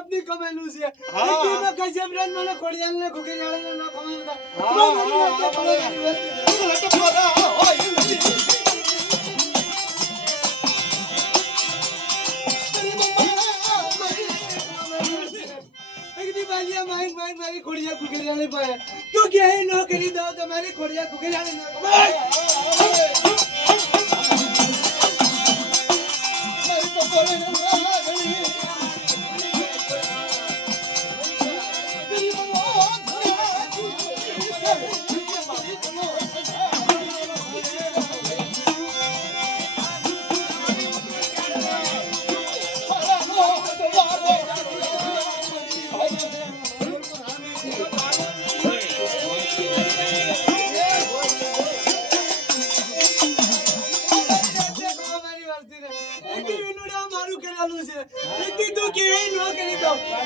अपनी कमेलू से लेकिन मैं कैसे ब्रांड मैंने खोड़ियाल ने खुके जाले ना कमाता एकदी बालिया माइन माइन मेरी खोड़िया खुके जाले पाए तो क्या है नौकरी दो तो मेरी खोड़िया खुके जाले ना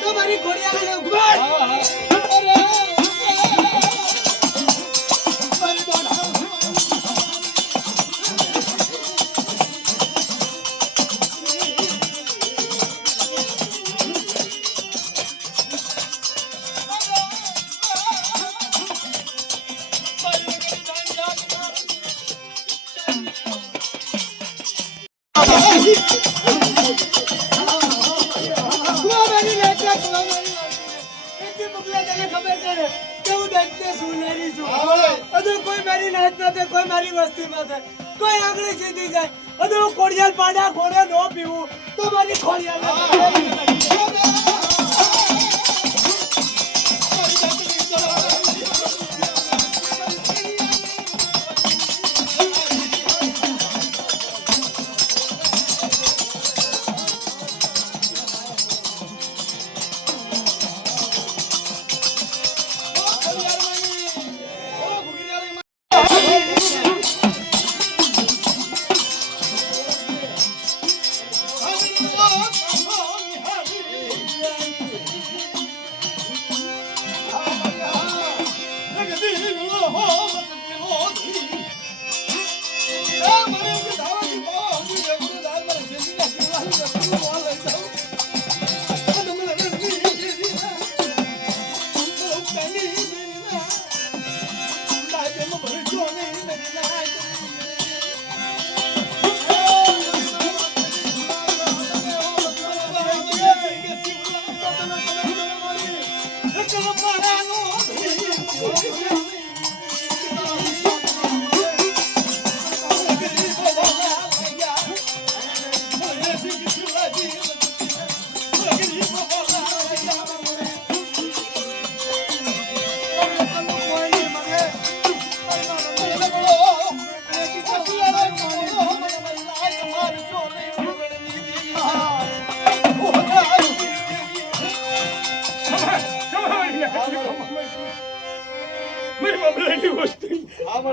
तुम्हारी खोड़िया कोई मारी वस्ती में थे कोई आगली सीधी जाए अदो कोड़ियाल पाड़ा खोड़े नो पीऊ तो मारी खोड़ियाल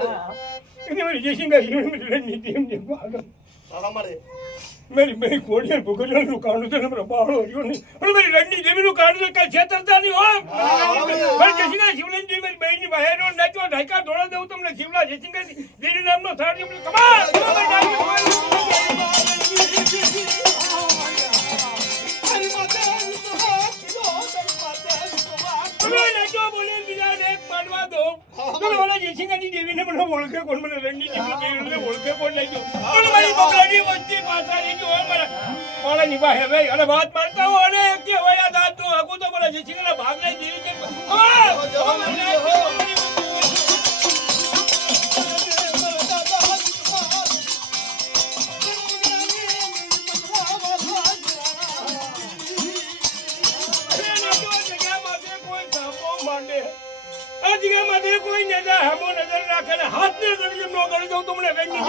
એને મારી જયસિંહા જીવન રણનીતિ એમને પાડો મારી મેં કોડિયા ભગવાનનું કાંડું છે ને મારો બાળો રહ્યો નહીં અને મારી રણની દેવીનું કાંડું છે કાંઈ છેતરતા નહીં હોય મારી જયસિંહા શિવલિંગજી મારી બહેનની બહારનો નાચો ઢાકા દોડા દઉં તમને શિવલા જયસિંહા દેવી નામનો થાળી મને કમાલ દેવીને મને ઓળખે કોણ મને રણની દેવીને ઓળખે કોણ લાગ્યો પણ મારી બકરાની વચ્ચે પાછા રહી ગયો મારા નિભાહે ભાઈ અને વાત માનતા હો અને કે હોય આ દાંત નું આગું તો મારા જયસિંહના ભાગ લઈ દેવી છે કોઈ નજર હમો નજર રાખે ને હાથ ને ગણી જેમ નો ગણી જાઉં તો મને રણની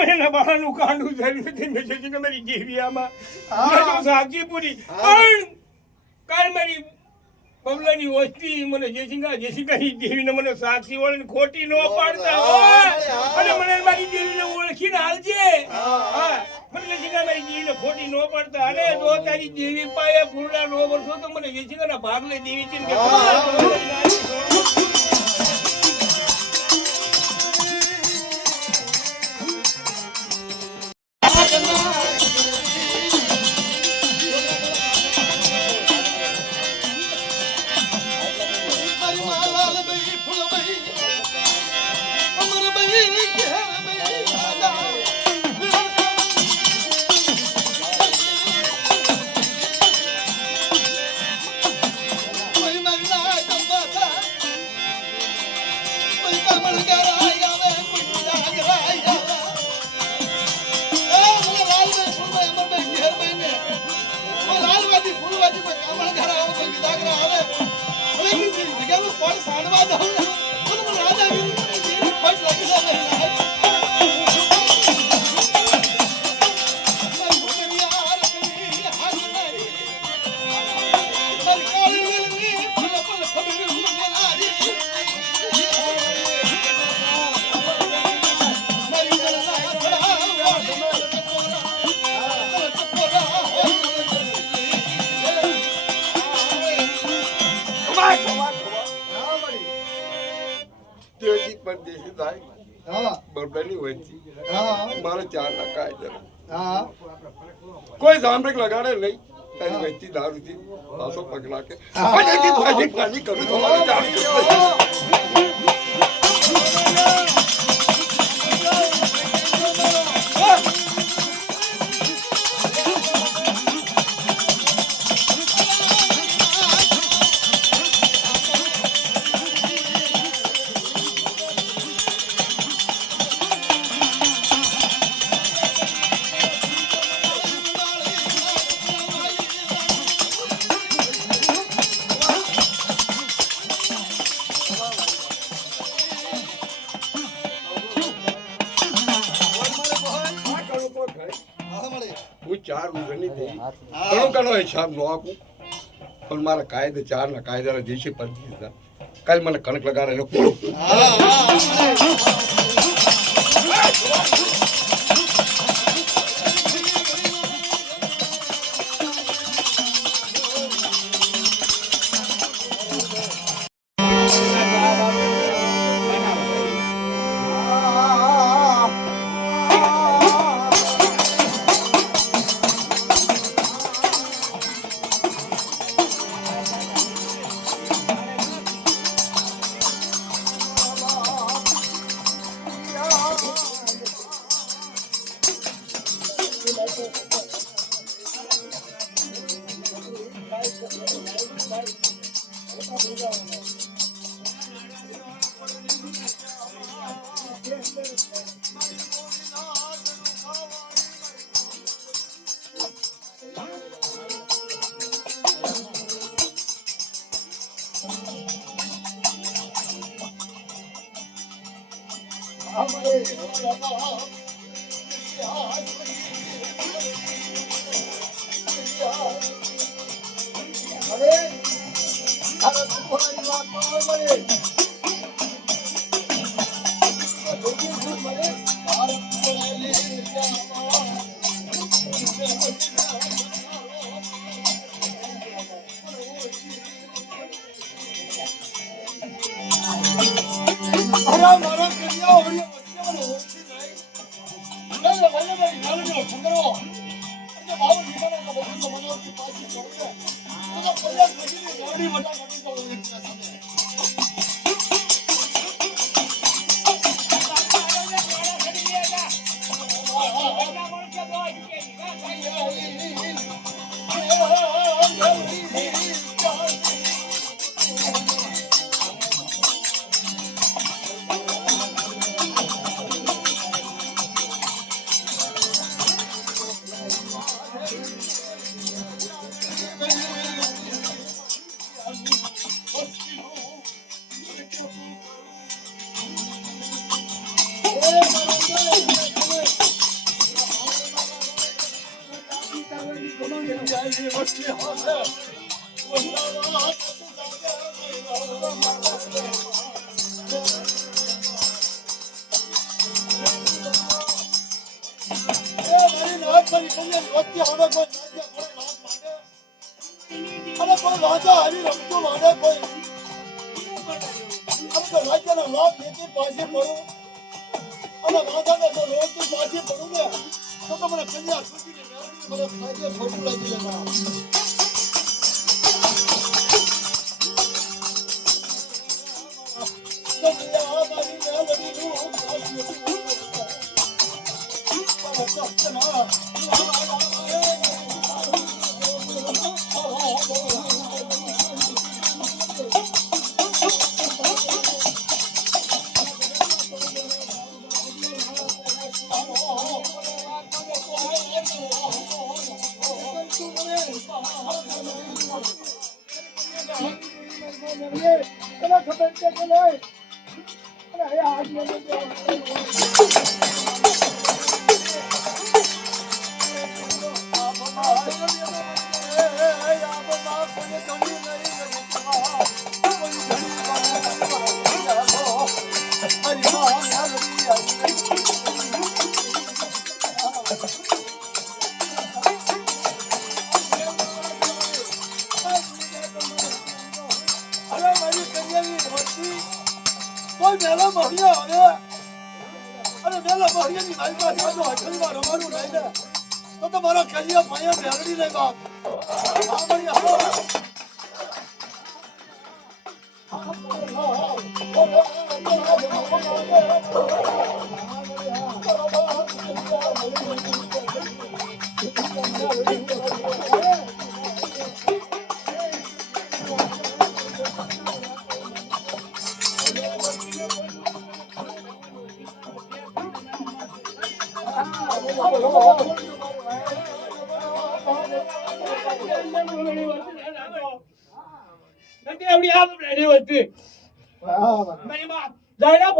મહિના બહારનું કાંડું થયેલું મારી દેવિયામાં સાક્ષી પૂરી કાલ મારી બબલાની વસ્તી મને જયસિંહા દેવીને મને સાક્ષી વળીને ખોટી ન પાડતા હોય અને મને મારી દેવીને ઓળખીને હાલજે મને જયસિંહા મારી દેવીને ખોટી ન પાડતા અને જો તારી દેવી પાયે પૂરડા નો વર્ષો તો મને જયસિંહાના ભાગ લઈ દેવી છે કોઈ સાંભળે લગાડે નહીં તારી વહેતી દારૂથી પાછો પગલા કે પાણી કરું હિસાબ નો આપું પણ મારા કાયદે ચારના કાયદાના દિવસે પંચી હતા કાલે મને કણક લગાડે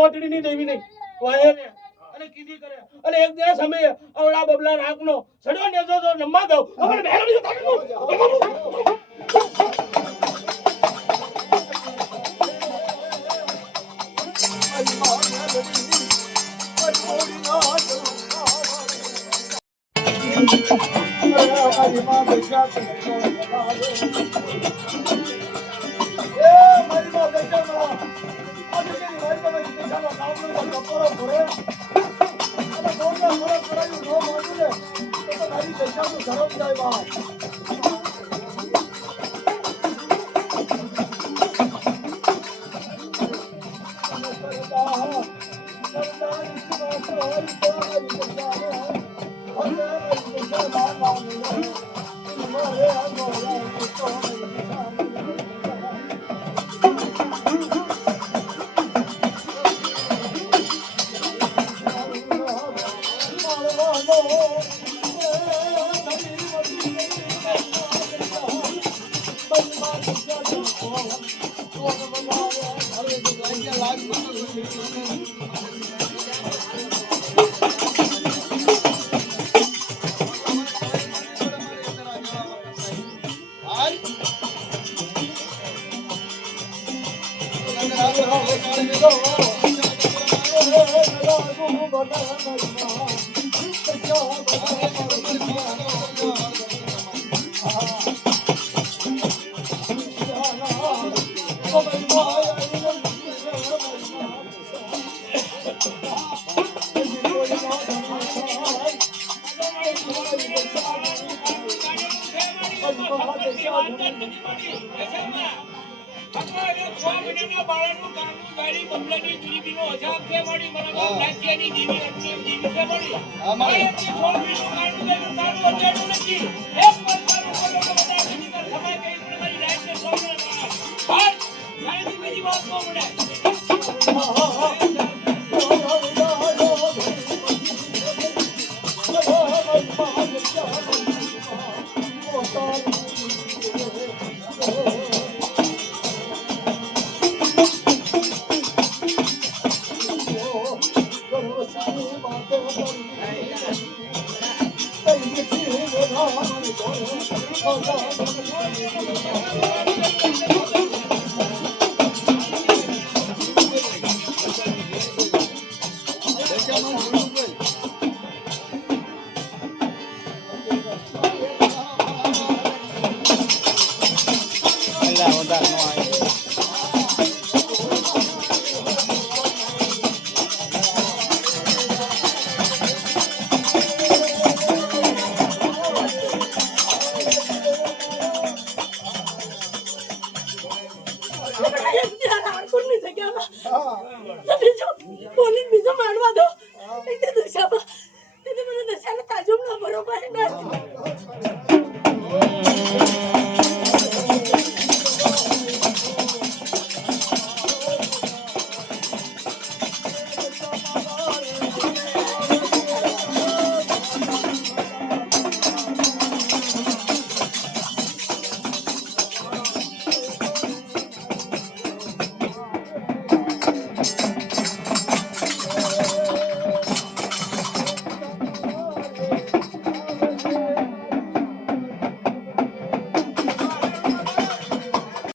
પોતડીની દેવી નહીં અને કીધી કરે અને એક દિવસ અમે અવળા બબલા નાકનો સડ્યો ને તો નમવા દઉં અમારે મેળવી બીજી વાત ન મળે Thank you.